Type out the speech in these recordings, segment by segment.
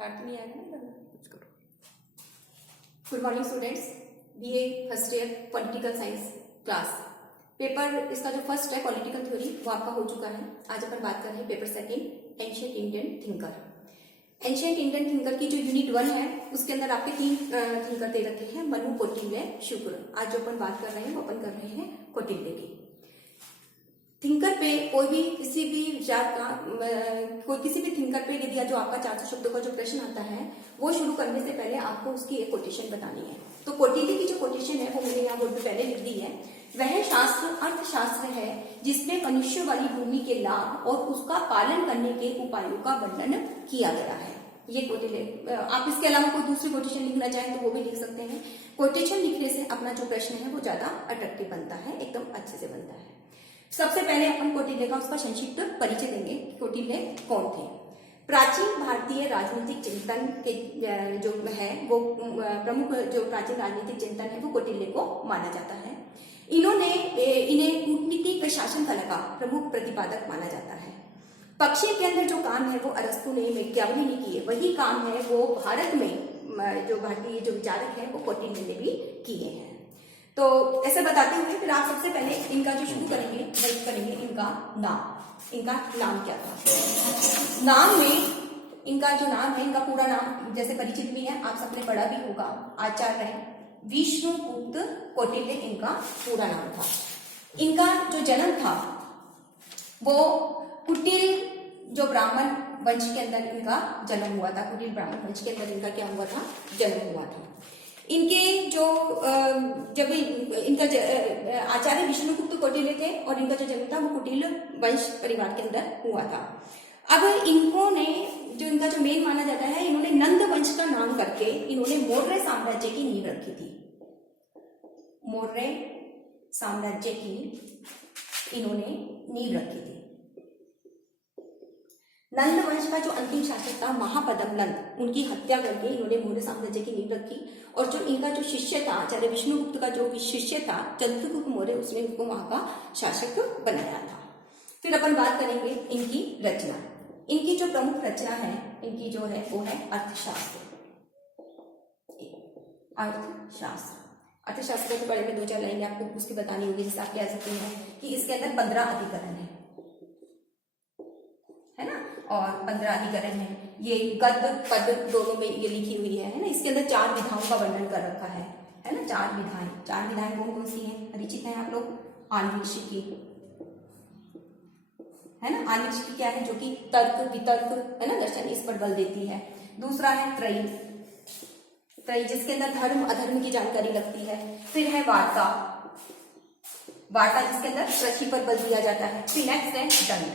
Card नहीं आ रहा है, कुछ करो। Good morning students, BA first year political science class. Paper इसका जो फर्स्ट है पॉलिटिकल थ्योरी वो आपका हो चुका है। आज अपन बात कर रहे हैं paper second ancient Indian thinker. Ancient Indian thinker की जो यूनिट 1 है उसके अंदर आपके 3 थिंकर दे रखे हैं, मनु, कौटिल्य, शुक्र। आज जो अपन बात कर रहे हैं वो अपन कर रहे हैं कौटिल्य की। थिंकर पे कोई भी किसी भी विचार का किसी भी थिंकर पे यदि जो आपका 400 शब्दों का जो प्रश्न आता है वो शुरू करने से पहले आपको उसकी एक कोटेशन बतानी है। तो कौटिल्य की जो कोटेशन है वो मैंने यहाँ बोर्ड पे पहले लिख दी है। वह शास्त्र अर्थशास्त्र है जिसमें मनुष्य वाली भूमि के लाभ और उसका पालन करने के उपायों का वर्णन किया गया है। ये कौटिल्य। आप इसके अलावा कोई दूसरी कोटेशन लिखना चाहें तो वो भी लिख सकते हैं। कोटेशन लिखने से अपना जो प्रश्न है वो ज्यादा अट्रैक्टिव बनता है, एकदम अच्छे से बनता है। सबसे पहले अपन कौटिल्य का उसका संक्षिप्त परिचय देंगे। कौटिल्य कौन थे? प्राचीन भारतीय राजनीतिक चिंतन के जो है वो प्रमुख जो प्राचीन राजनीतिक चिंतन है वो कौटिल्य को माना जाता है। इन्हें कूटनीतिक शासन कला का प्रमुख प्रतिपादक माना जाता है। पक्षी के अंदर जो काम है वो अरस्तु ने, मैकियावेली ने किए, वही काम है वो भारत में जो भारतीय जो विचारक है वो कौटिल्य ने भी किए हैं। तो ऐसे बताते हुए फिर आप सबसे पहले इनका जो शुरू करेंगे हेल्प करेंगे इनका नाम। इनका नाम क्या था? नाम में इनका जो नाम है, इनका पूरा नाम जैसे परिचित भी है, आप सबने पढ़ा भी होगा, आचार्य विष्णुगुप्त कौटिल्य इनका पूरा नाम था। इनका जो जन्म था वो कुटिल जो ब्राह्मण वंश के अंदर इनका जन्म हुआ था। कुटिल ब्राह्मण वंश के अंदर इनका क्या हुआ था? जन्म हुआ था। इनके जो जब इनका आचार्य विष्णुगुप्त कौटिल्य थे और इनका जो जन्म था वो कुटिल वंश परिवार के अंदर हुआ था। अब इन्होंने जो इनका जो मेन माना जाता है, इन्होंने नंद वंश का नाम करके इन्होंने मौर्य साम्राज्य की नींव रखी थी। मौर्य साम्राज्य की इन्होंने नींव रखी थी। नंद वंश का जो अंतिम शासक था महापद्म नंद, उनकी हत्या करके इन्होंने मौर्य साम्राज्य की नींव रखी। और जो इनका जो शिष्य था आचार्य विष्णुगुप्त का जो शिष्य था चंद्रगुप्त मौर्य, उसने उनको वहां का शासक बनाया था। फिर अपन बात करेंगे इनकी रचना। इनकी जो प्रमुख रचना है इनकी जो है वो है अर्थशास्त्र। अर्थशास्त्र अर्थशास्त्र के बारे में 2-4 लाइनें आपको उसकी बतानी होगी। जैसे आप कह सकते हैं कि इसके अंदर 15 अधिकरण है ना, और 15 अधिकरण है। ये गद्य पद दोनों में ये लिखी हुई है ना। इसके अंदर 4 विधाओं का वर्णन कर रखा है ना। 4 विधाएं कौन कौन सी हैं? परिचित हैं आप लोग? आन्वीक्षिकी है ना। आन्वीक्षिकी क्या है? जो कि तर्क वितर्क है ना, दर्शन, इस पर बल देती है। दूसरा है त्रयी, जिसके अंदर धर्म अधर्म की जानकारी लगती है। फिर है वार्ता, जिसके अंदर कृषि पर बल दिया जाता है। फिर नेक्स्ट है दंड,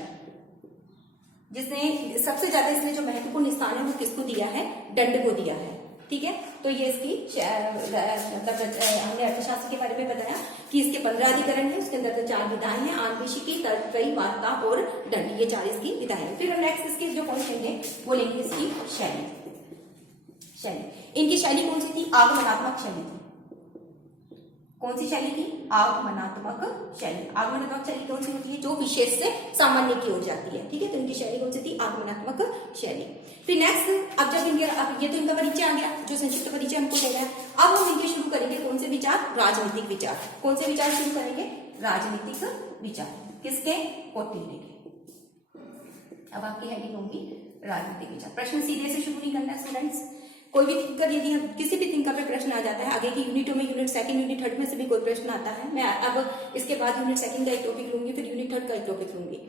जिसने सबसे ज्यादा इसमें जो महत्वपूर्ण स्थान है वो किसको दिया है? दंड को दिया है। ठीक है, तो ये इसकी मतलब हमने अर्थशास्त्र के बारे में बताया कि इसके 15 अधिकरण है, उसके अंदर 4 विधाएं हैं, आन्वीक्षिकी, तर्क, त्रयी, वार्ता और दंड, ये 4 इसकी विधाएं हैं। फिर हम नेक्स्ट इसके जो पॉइंट लेंगे वो लेंगे इसकी शैली। इनकी शैली कौन सी थी? आगमनात्मक शैली थी। कौन सी शैली थी? आगमनात्मक शैली। आगमनात्मक शैली कौन सी होती है? जो विशेष से सामान्य की ओर जाती है। ठीक है, तो इनकी शैली कौन सी थी? आगमनात्मक शैली। फिर नेक्स्ट, अब जब इनके अब ये तो इनका परिचय आ गया, जो संक्षिप्त परिचय हमको देना है। अब हम इनके शुरू करेंगे कौन से विचार? राजनीतिक विचार। कौन से विचार शुरू करेंगे? राजनीतिक विचार। किसके? कौटिल्य के। अब आपकी हेडिंग होगी राजनीतिक विचार। प्रश्न सीधे से शुरू नहीं करना है स्टूडेंट्स। कोई भी थिंकर, यदि किसी भी थिंकर पे प्रश्न आ जाता है, आगे की यूनिटों में यूनिट 2, यूनिट 3 में से भी कोई प्रश्न आता है, मैं अब इसके बाद यूनिट 2 का एक टॉपिक लूंगी, फिर यूनिट 3 का एक टॉपिक लूंगी।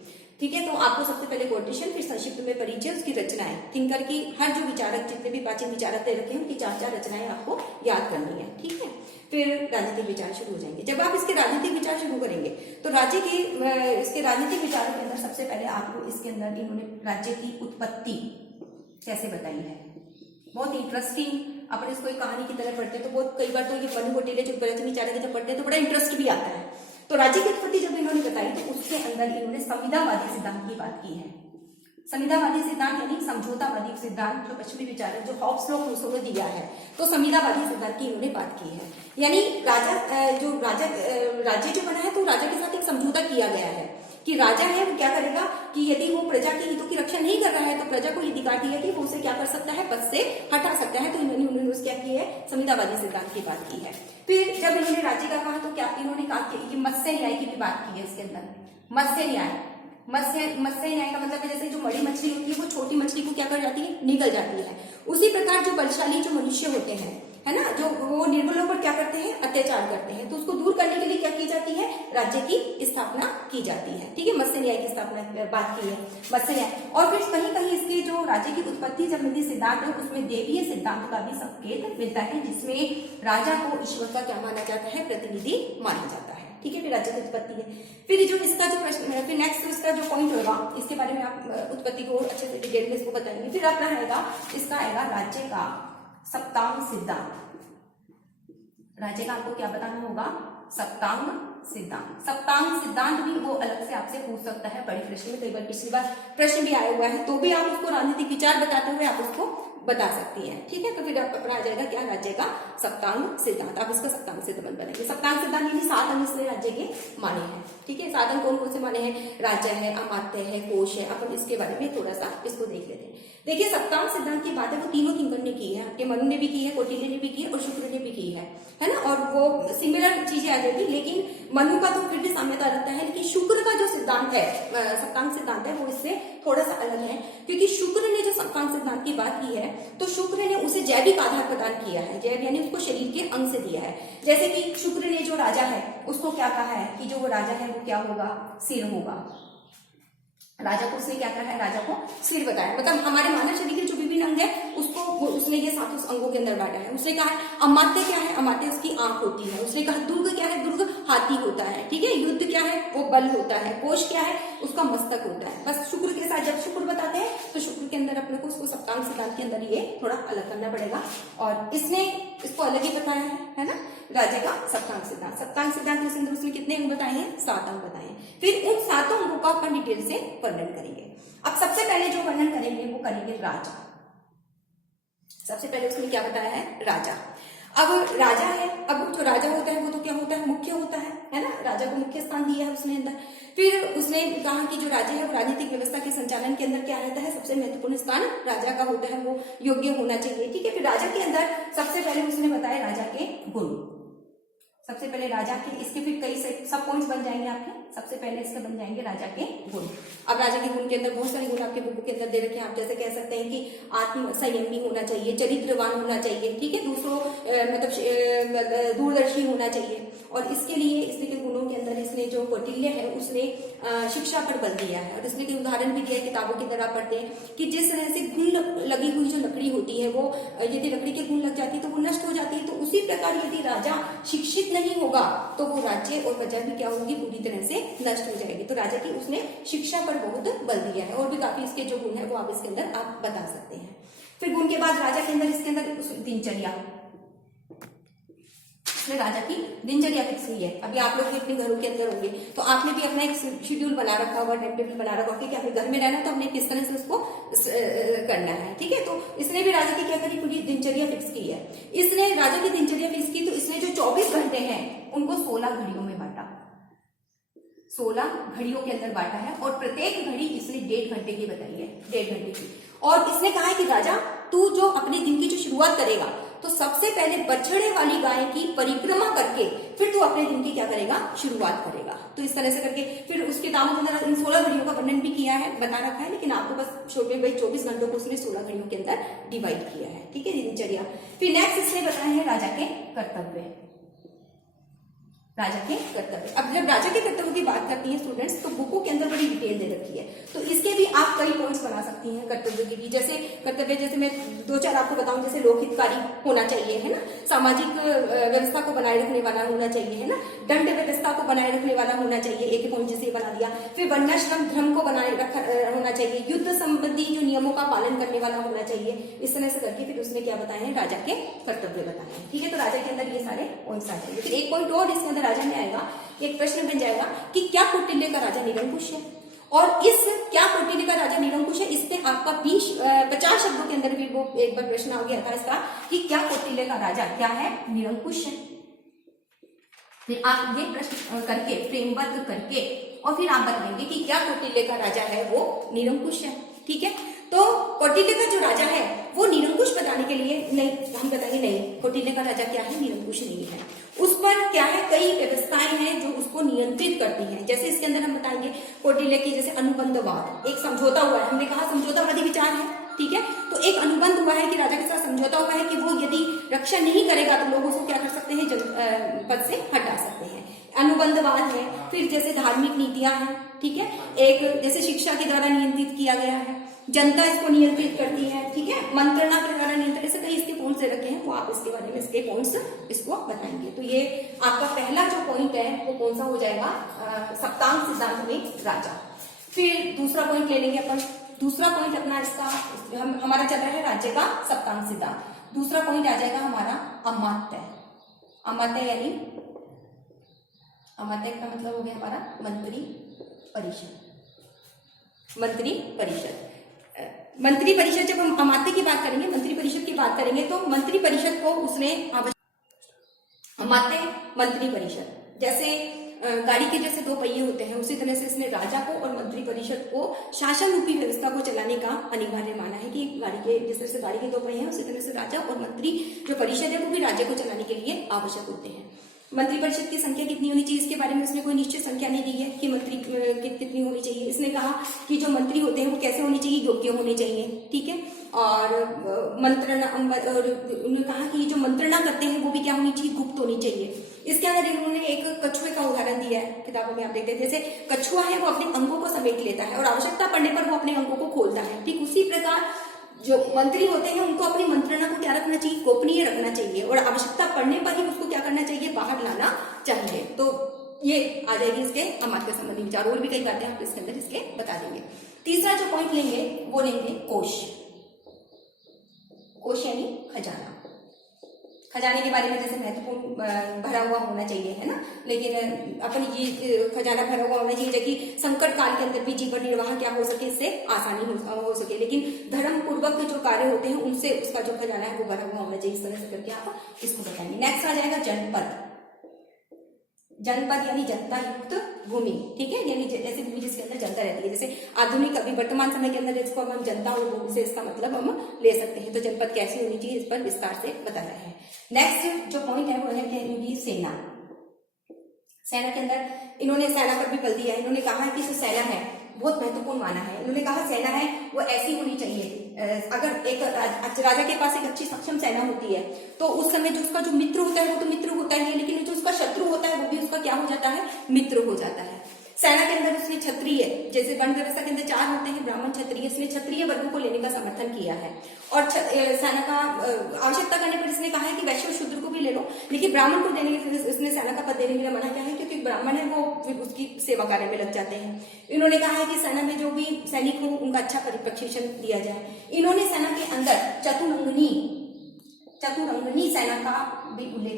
ठीक है, तो आपको सबसे पहले कोटेशन, फिर संक्षिप्त में परिचय, उसकी रचनाएं, थिंकर की हर जो विचारक, जितने भी प्राचीन विचारक दे रखे हैं उनकी 4 रचनाएं आपको याद करनी है। ठीक है, फिर राजनीतिक विचार शुरू हो जाएंगे। जब आप इसके राजनीतिक विचार शुरू करेंगे तो राज्य के इसके राजनीतिक विचारों के अंदर सबसे पहले आपको इसके अंदर इन्होंने राज्य की उत्पत्ति कैसे बताई है, बहुत इंटरेस्टिंग। अपन इसको एक कहानी की तरह पढ़ते हैं तो बहुत कई बार तो ये मनु कौटिल्य जो प्राचीन विचारक जब पढ़ते हैं तो बड़ा इंटरेस्ट भी आता है। तो राज्य की उत्पत्ति जब इन्होंने बताई तो उसके अंदर इन्होंने संविधावादी सिद्धांत की बात की है। संविधावादी सिद्धांत यानी समझौतावादी सिद्धांत, जो पश्चिमी विचारक जो हॉब्स लोग रूसो ने दिया है, तो संविधावादी सिद्धांत की इन्होंने बात की है। यानी राज्य जो बना है तो राजा के साथ एक समझौता किया गया है कि राजा है वो क्या करेगा कि यदि वो प्रजा के हितों की रक्षा नहीं कर रहा है तो प्रजा को ये अधिकार दिया कि वो उसे क्या कर सकता है, पद से हटा सकता है। तो उन्होंने क्या की है, संविदावादी सिद्धांत की बात की है। फिर जब इन्होंने राज्य का कहा तो क्या इन्होंने कहा कि मत्स्य न्याय की भी बात की है इसके अंदर। मत्स्य न्याय का मतलब है जैसे जो बड़ी मछली होती है वो छोटी मछली को क्या कर जाती है, निगल जाती है। उसी प्रकार जो बलशाली जो मनुष्य होते हैं, है ना, जो वो निर्बलों पर क्या करते हैं, अत्याचार करते हैं, तो उसको दूर करने के लिए क्या की जाती है, राज्य की स्थापना की जाती है। ठीक है, मत्स्य न्याय की स्थापना बात की है, मत्स्य न्याय। और फिर कहीं कहीं इसके जो राज्य की उत्पत्ति जब मिलती सिद्धांत है उसमें देवीय सिद्धांत का भी संकेत मिलता है, जिसमें राजा को ईश्वर का क्या माना जाता है, प्रतिनिधि माना जाता है। ठीक है, फिर राज्य की उत्पत्ति है। फिर जो इसका जो प्रश्न, फिर नेक्स्ट इसका जो पॉइंट होगा इसके बारे में आप उत्पत्ति को अच्छे से डिटेल में इसको बताएंगे। फिर अपना रहेगा इसका आएगा राज्य का सप्तांग सिद्धांत। राज्य का आपको क्या बताना होगा, सप्तांग सिद्धांत। सप्तांग सिद्धांत भी वो अलग से आपसे पूछ सकता है बड़े प्रश्न में, कई बार पिछली बार प्रश्न भी आया हुआ है, तो भी आप उसको राजनीतिक विचार बताते हुए आप उसको बता सकती है। ठीक है, तो फिर अपना आ जाएगा क्या, राज्य का सप्तांग सिद्धांत। आप इसका सप्तांग सिद्धांत बनेंगे। सप्तांग सिद्धांत यानी 7 अंग इसने राज्य के माने हैं। ठीक है, 7 अंग कौन कौन से माने हैं, राज्य है, अमात्य है, कोश है। अपन इसके बारे में थोड़ा सा इसको देख लेते हैं। देखिए, सप्तांग सिद्धांत की बात है वो तीनों किंकर ने की है, आपके मनु ने भी की है, कौटिल्य ने भी की है और शुक्र ने भी की है ना। और वो सिमिलर चीजें आ जाएगी, लेकिन मनु का तो फिर भी साम्यता लगता है, लेकिन शुक्र का जो सिद्धांत है, सप्तांग सिद्धांत है, वो इससे थोड़ा सा अलग है, क्योंकि शुक्र ने जो सप्तांग सिद्धांत की बात की है तो शुक्र ने उसे जैविक आधार प्रदान किया है। जैव यानी उसको शरीर के अंग से दिया है। जैसे कि शुक्र ने जो राजा है उसको क्या कहा है कि जो वो राजा है वो क्या होगा, सिर होगा। राजा को उसने क्या कहा है, राजा को सिर बताया। मतलब हमारे मानव शरीर के जो विभिन्न अंग है उसको उसने ये 7 अंगों के अंदर बांटा है। उसने कहा है अमात्य क्या है, अमात्य उसकी आंख होती है। उसने कहा दुर्ग क्या है, दुर्ग हाथी होता है। ठीक है, युद्ध क्या है, वो बल होता है। कोश क्या है, उसका मस्तक होता है। बस शुक्र के साथ जब शुक्र बताते हैं तो शुक्र के अंदर अपने को उसको सप्तांग सिद्धांत के अंदर ये थोड़ा अलग करना पड़ेगा, और इसने इसको अलग ही बताया है ना, राज्य का सप्तांग सिद्धांत। सप्तांग सिद्धांत के अंदर उसने कितने अंग बताए हैं, 7 अंग बताए हैं। फिर उन 7 अंगों का अपन डिटेल से वर्णन करेंगे। अब सबसे पहले जो वर्णन करेंगे वो करेंगे राजा। सबसे पहले उसने क्या बताया है, राजा। अब राजा है, अब जो राजा होता है वो तो क्या होता है, मुख्य होता है ना। राजा को मुख्य स्थान दिया है उसने अंदर। फिर उसने कहा कि जो राज्य है वो राजनीतिक व्यवस्था के संचालन के अंदर क्या रहता है, सबसे महत्वपूर्ण स्थान राजा का होता है, वो योग्य होना चाहिए। ठीक है, फिर राजा के अंदर सबसे पहले उसने बताया राजा के गुण। सबसे पहले राजा के, इसके फिर कई सब पॉइंट्स बन जाएंगे आपके। सबसे पहले इसके बन जाएंगे राजा के गुण। अब राजा के गुण के अंदर बहुत सारे गुण आपके बुक के अंदर दे रखे हैं। आप जैसे कह सकते हैं कि आत्म संयमी होना चाहिए, चरित्रवान होना चाहिए, ठीक है, दूसरों मतलब दूरदर्शी होना चाहिए। और इसके लिए इसके गुणों के अंदर इसने जो कौटिल्य है उसने शिक्षा पर बल दिया है, और इसने उदाहरण भी दिया है, किताबों की तरह पढ़ते हैं कि जिस तरह से गुण लगी हुई जो लकड़ी होती है वो यदि लकड़ी के गुण लग जाती है तो वो नष्ट हो जाती है, तो उसी प्रकार यदि राजा शिक्षित नहीं होगा तो वो राज्य और प्रजा भी क्या होगी, पूरी तरह से नष्ट हो जाएगी। तो राजा की उसने शिक्षा पर बहुत बल दिया है, और भी काफी इसके जो गुण है वो आप इसके अंदर आप बता सकते हैं। फिर गुण के बाद राजा के अंदर इसके अंदर दिनचर्या, राजा की दिनचर्या फिक्स हुई है। अभी आप लोग भी अपने घरों के अंदर होंगे तो आपने भी अपना एक शेड्यूल बना रखा होगा, टाइम टेबल बना रखा होगा कि हमें घर में रहना तो हमने किस तरह से उसको करना है। ठीक है, तो इसने भी राजा की क्या करी, पूरी दिनचर्या फिक्स की है। इसने राजा की दिनचर्या फिक्स की तो इसने जो 24 घंटे हैं उनको 16 घड़ियों में बांटा, 16 घड़ियों के अंदर बांटा है, और प्रत्येक घड़ी इसने 1.5 घंटे की बताई है, 1.5 घंटे की। और इसने कहा है कि राजा तू जो अपने दिन की जो शुरुआत करेगा तो सबसे पहले बछड़े वाली गाय की परिक्रमा करके फिर तू अपने दिन की क्या करेगा, शुरुआत करेगा। तो इस तरह से करके फिर उसके दामों के अंदर इन 16 घड़ियों का वर्णन भी किया है, बता रखा है, लेकिन आपको बस छोटे भाई 24 घंटों को उसने 16 घड़ियों के अंदर डिवाइड किया है। ठीक है, दिनचर्या। फिर नेक्स्ट इसने बताया है राजा के कर्तव्य, राजा के कर्तव्य। अब जब राजा के कर्तव्य की बात करती हैं स्टूडेंट्स तो बुकों के अंदर बड़ी डिटेल दे रखी है, तो इसके भी आप कई पॉइंट्स बना सकती हैं कर्तव्य के भी। जैसे कर्तव्य, जैसे मैं 2-4 आपको बताऊं, जैसे लोकहितकारी होना चाहिए, है ना, सामाजिक व्यवस्था को बनाए रखने वाला होना चाहिए, है ना, दंड व्यवस्था को बनाए रखने वाला होना चाहिए, एक पॉइंट जैसे बना दिया। फिर वर्णाश्रम धर्म को बनाए होना चाहिए, युद्ध संबंधी जो नियमों का पालन करने वाला होना चाहिए। इस तरह से करके फिर उसने क्या बताया है, राजा के कर्तव्य बताए हैं। ठीक है, तो राजा के अंदर ये सारे पॉइंट्स आ जाएंगे। फिर एक पॉइंट और इसके अंदर राजा में आएगा, एक प्रश्न बन जाएगा कि क्या कौटिल्य का राजा निरंकुश है, और इस क्या कौटिल्य का राजा निरंकुश है, इसने आपका 50 शब्दों के अंदर भी वो एक बार प्रश्न आ गया था इसका कि क्या कौटिल्य का राजा क्या है, निरंकुश है। फिर आप ये प्रश्न करके फ्रेमवर्क करके और फिर आप बताएंगे कि क्या कौटिल्य का राजा है वो निरंकुश है। ठीक है, तो कौटिल्य का जो राजा है वो निरंकुश बताने के लिए नहीं, हम बताएंगे नहीं, कौटिल्य का राजा क्या है, निरंकुश नहीं है। उस पर क्या है, कई व्यवस्थाएं हैं जो उसको नियंत्रित करती हैं। जैसे इसके अंदर हम बताएंगे कौटिल्य की, जैसे अनुबंधवाद, एक समझौता हुआ है, हमने कहा समझौतावादी विचार है। ठीक है, तो एक अनुबंध हुआ है कि राजा के साथ समझौता हुआ है कि वो यदि रक्षा नहीं करेगा तो लोग उसको क्या कर सकते हैं, पद से हटा सकते हैं। अनुबंधवाद है। फिर जैसे धार्मिक नीतियां हैं, ठीक है, एक जैसे शिक्षा के द्वारा नियंत्रित किया गया है, जनता इसको नियंत्रित करती है। ठीक है, मंत्रणा के द्वारा नियंत्रण, ऐसे कई इसके पॉइंट्स दे रखे हैं, वो आप इसके बारे में इसके पॉइंट्स इसको बताएंगे। तो ये आपका पहला जो पॉइंट है वो कौन सा हो जाएगा, सप्तांग सिद्धांत में राजा। फिर दूसरा पॉइंट ले लेंगे अपन। दूसरा पॉइंट अपना इसका हमारा चल रहा है राज्य का सप्तांग सिद्धांत। दूसरा पॉइंट आ जाएगा हमारा अमात्य। अमात्य यानी अमात्य का मतलब हो गया हमारा मंत्री परिषद। मंत्री परिषद, मंत्री परिषद, जब हम अमात्य की बात करेंगे, मंत्री परिषद की बात करेंगे, तो मंत्री परिषद को उसने अमात्य मंत्री परिषद, जैसे गाड़ी के जैसे दो पहिए होते हैं, उसी तरह से इसने राजा को और मंत्री परिषद को शासन रूपी व्यवस्था को चलाने का अनिवार्य माना है कि गाड़ी के जिस तरह से गाड़ी के दो पहिए हैं, उसी तरह से राजा और मंत्री जो परिषद है वो भी राज्य को चलाने के लिए आवश्यक होते हैं। मंत्री परिषद की संख्या कितनी होनी चाहिए, इसके बारे में उसने कोई निश्चित संख्या नहीं दी है कि मंत्री कितनी होनी चाहिए। इसने कहा कि जो मंत्री होते हैं वो कैसे होने चाहिए, योग्य होने चाहिए। ठीक है, और मंत्रणा, और उन्होंने कहा कि जो मंत्रणा करते हैं वो भी क्या होनी चाहिए, गुप्त होनी चाहिए। इसके अंदर इन्होंने एक कछुए का उदाहरण दिया है, किताबों में आप देखते हैं, जैसे कछुआ है वो अपने अंगों को समेट लेता है और आवश्यकता पड़ने पर वो अपने अंगों को खोलता है। ठीक उसी प्रकार जो मंत्री होते हैं उनको अपनी मंत्रणा को क्या रखना चाहिए, गोपनीय रखना चाहिए, और आवश्यकता पड़ने पर ही उसको क्या करना चाहिए, बाहर लाना चाहिए। तो ये आ जाएगी इसके अमात्य संबंधी विचार। और भी कई बातें आप इसके अंदर इसके बता देंगे। तीसरा जो पॉइंट लेंगे वो लेंगे कोश। कोश यानी खजाना। खजाने के बारे में जैसे महत्वपूर्ण भरा हुआ होना चाहिए, है ना, लेकिन अपन ये खजाना भरा हुआ होना चाहिए ताकि संकट काल के अंदर भी जीवन निर्वाह क्या हो सके, इससे आसानी हो सके। लेकिन धर्म पूर्वक जो कार्य होते हैं उनसे उसका जो खजाना है वो भरा हुआ होना चाहिए। इस तरह से करके आप इसको बताएंगे। नेक्स्ट आ जाएगा जनपद। जनपद यानी जनता युक्त भूमि। ठीक है, यानी ऐसी भूमि जिसके अंदर जनता रहती है। जैसे आधुनिक अभी वर्तमान समय के अंदर इसको हम जनता और भूमि से इसका मतलब हम ले सकते हैं। तो जनपद कैसी होनी चाहिए इस पर विस्तार से बताया है। नेक्स्ट जो पॉइंट है वो है सेना। सेना के अंदर इन्होंने सेना पर भी बल दिया है। इन्होंने कहा है कि जो सेना है बहुत महत्वपूर्ण माना है। इन्होंने कहा सेना है वो ऐसी होनी चाहिए, अगर एक राजा के पास एक अच्छी सक्षम सेना होती है तो उस समय जो उसका जो मित्र होता है वो तो मित्र होता ही है, लेकिन जो उसका शत्रु होता है वो भी उसका क्या हो जाता है, मित्र हो जाता है। सेना के अंदर उसने क्षत्रिय, जैसे वर्ण व्यवस्था के अंदर 4 होते हैं, ब्राह्मण क्षत्रिय, इसने क्षत्रिय वर्ग को लेने का समर्थन किया है। और सेना का आवश्यकता करने पर इसने कहा है कि वैश्य और शूद्र को भी ले लो, लेकिन ब्राह्मण को देने के लिए इसने सेना का पद देने के लिए मना किया है, क्योंकि ब्राह्मण है वो उसकी सेवा कार्य में लग जाते हैं। इन्होंने कहा है कि सेना में जो भी सैनिक हो उनका अच्छा प्रशिक्षण दिया जाए। इन्होंने सेना के अंदर चतुरंगनी सेना का भी उल्लेख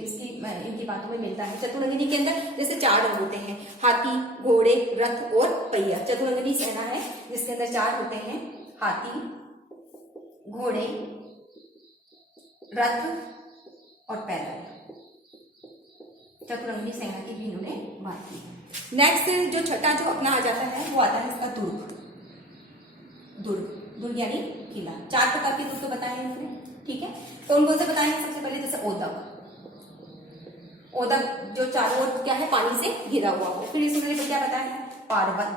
इनकी बातों में मिलता है। चतुरंगनी के अंदर जैसे 4 रंग होते हैं, हाथी, घोड़े, रथ और पहिया। चतुरंगनी सेना है जिसके अंदर 4 होते हैं, हाथी, घोड़े, रथ और पैदल। चतुरंगनी सेना की भी इन्होंने बात की। नेक्स्ट जो छठा जो अपना आ जाता है वो आता है इसका दुर्ग। दुर्ग यानी किला। 4 प्रकार के दुर्ग बताए हैं इसने। ठीक है, कौन कौन से बताए हैं? सबसे पहले जैसे ओदक जो चारों ओर क्या है, पानी से घिरा हुआ हो। फिर इसमें क्या बताया है, पार्वत।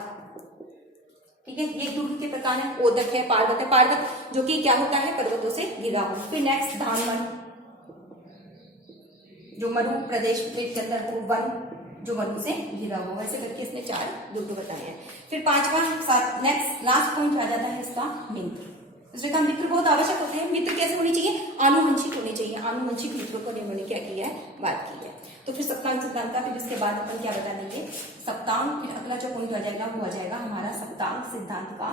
ठीक है, ये दुर्ग के प्रकार है, ओदक है, पार्वत है। पार्वत जो कि क्या होता है, पर्वतों से घिरा हुआ। फिर नेक्स्ट धानवन, जो मरु प्रदेश के अंदर हो, वन जो मरु से घिरा हुआ। वैसे करके इसने 4 दुर्ग बताए हैं। फिर 5वां नेक्स्ट लास्ट पॉइंट आ जाता है इसका मित्र। इसने कहा मित्र बहुत आवश्यक होते हैं। मित्र कैसे होने चाहिए, आनुवंशिक होने चाहिए। आनुवंशिक मित्रों को इन्होंने क्या किया है, बात की है। तो फिर सप्तांग सिद्धांत का, फिर इसके बाद अपन क्या बता देंगे, सप्तांग। फिर अगला जो पॉइंट आ जाएगा वो आ जाएगा हमारा सप्तांग सिद्धांत का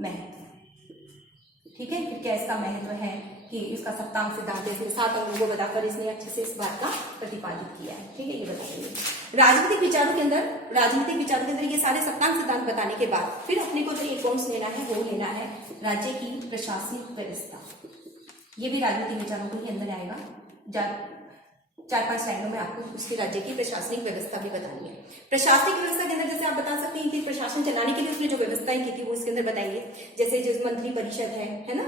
महत्व। ठीक है, फिर क्या इसका महत्व है कि इसका सप्तांग सिद्धांत इसने 7 अंगों को बताकर इसने अच्छे से इस बात का प्रतिपादित किया है। ठीक है, ये बताएंगे। राजनीतिक विचारों के अंदर ये सारे सप्तांग सिद्धांत बताने के बाद फिर अपने को जो एक पॉइंट्स लेना है वो लेना है राज्य की प्रशासनिक व्यवस्था। ये भी राजनीतिक विचारों के अंदर आएगा। 4-5 लाइनों में आपको उसके राज्य की प्रशासनिक व्यवस्था भी बतानी है। प्रशासनिक व्यवस्था के अंदर जैसे आप बता सकते हैं कि प्रशासन चलाने के लिए उसने जो व्यवस्थाएं की थी वो इसके अंदर बताइए। जैसे जो मंत्री परिषद है ना,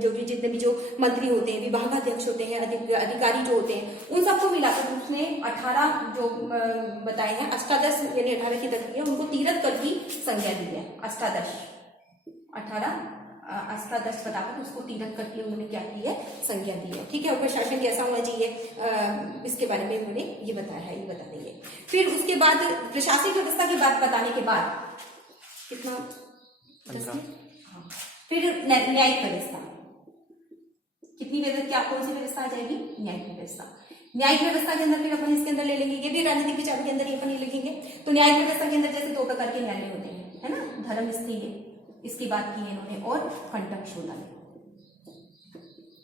जो भी जितने भी जो मंत्री होते हैं, विभागाध्यक्ष होते हैं, अधिकारी जो होते हैं, उन सबको मिलाकर उसने 18 जो बताए हैं, अष्टादश यानी 18 की तक उनको तीरथ की संज्ञा दी है। अष्टादश बताकर उसको तीरथ करके उन्होंने क्या की है, संज्ञा दी है। ठीक है, और प्रशासन कैसा होना चाहिए इसके बारे में उन्होंने ये बताया है, ये बता देंगे। फिर उसके बाद प्रशासनिक व्यवस्था की बात बताने के बाद कितना, हाँ, फिर न्यायिक व्यवस्था कितनी व्यवस्था, क्या कौन सी व्यवस्था आ जाएगी, न्यायिक व्यवस्था। न्यायिक व्यवस्था के अंदर फिर अपन इसके अंदर ले लेंगे, ये भी राजनीतिक विचारों के अंदर ही अपन ये लिखेंगे। तो न्यायिक व्यवस्था के अंदर जैसे 2 प्रकार के न्यायालय होते हैं, है ना, धर्म स्थीय, इसकी बात की है इन्होंने, और कंटक शोधन,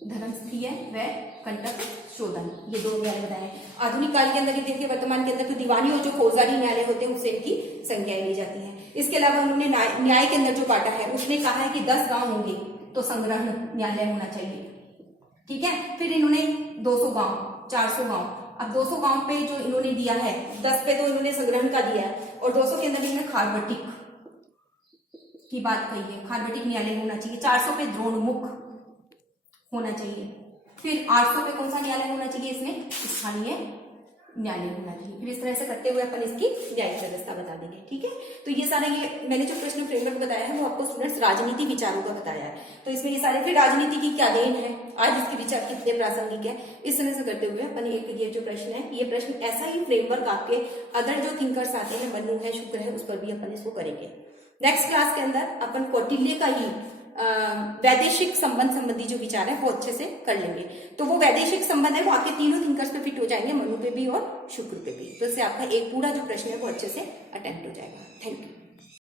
धर्म स्थीय व कंटक शोधन, ये 2 न्यायालय बताए। आधुनिक काल के अंदर ये देखिए, वर्तमान के अंदर तो दीवानी और जो फौजदारी न्यायालय होते हैं उससे इनकी संज्ञाएं ली जाती हैं। इसके अलावा उन्होंने न्याय के अंदर जो बांटा है, उसने कहा है कि 10 गांव होंगे तो संग्रहण न्यायालय होना चाहिए। ठीक है, फिर इन्होंने 200 गांव, 400 गांव, अब 200 गांव पे जो इन्होंने दिया है, 10 पे तो इन्होंने संग्रहण का दिया है, और 200 के अंदर इन्होंने खारबटिक की बात कही है, खारबटिक न्यायालय होना चाहिए। 400 पे द्रोणमुख होना चाहिए। फिर 800 पे कौन सा न्यायालय होना चाहिए, इसमें स्थानीय न्यायालय होना चाहिए। फिर इस तरह से करते हुए अपन इसकी न्यायिक व्यवस्था बता देंगे। ठीक है, तो ये सारा, ये मैंने जो प्रश्न फ्रेमवर्क बताया है वो आपको स्टूडेंट्स राजनीति विचारों का बताया है। तो इसमें ये सारे, फिर राजनीति की क्या देन है, आज इसके विचार कितने प्रासंगिक है, इस तरह से करते हुए अपन एक ये जो प्रश्न है, ये प्रश्न ऐसा ही फ्रेमवर्क आपके अदर जो थिंकर्स आते हैं, मनु है, शुक्र है, उस पर भी अपन इसको करेंगे। नेक्स्ट क्लास के अंदर अपन कौटिल्य का ही वैदेशिक संबंध संबंधी जो विचार है वो अच्छे से कर लेंगे। तो वो वैदेशिक संबंध है वो आपके तीनों थिंकर्स पे फिट हो जाएंगे, मनु पे भी और शुक्र पे भी। तो इससे आपका एक पूरा जो प्रश्न है वो अच्छे से अटेम्प्ट हो जाएगा। Thank you.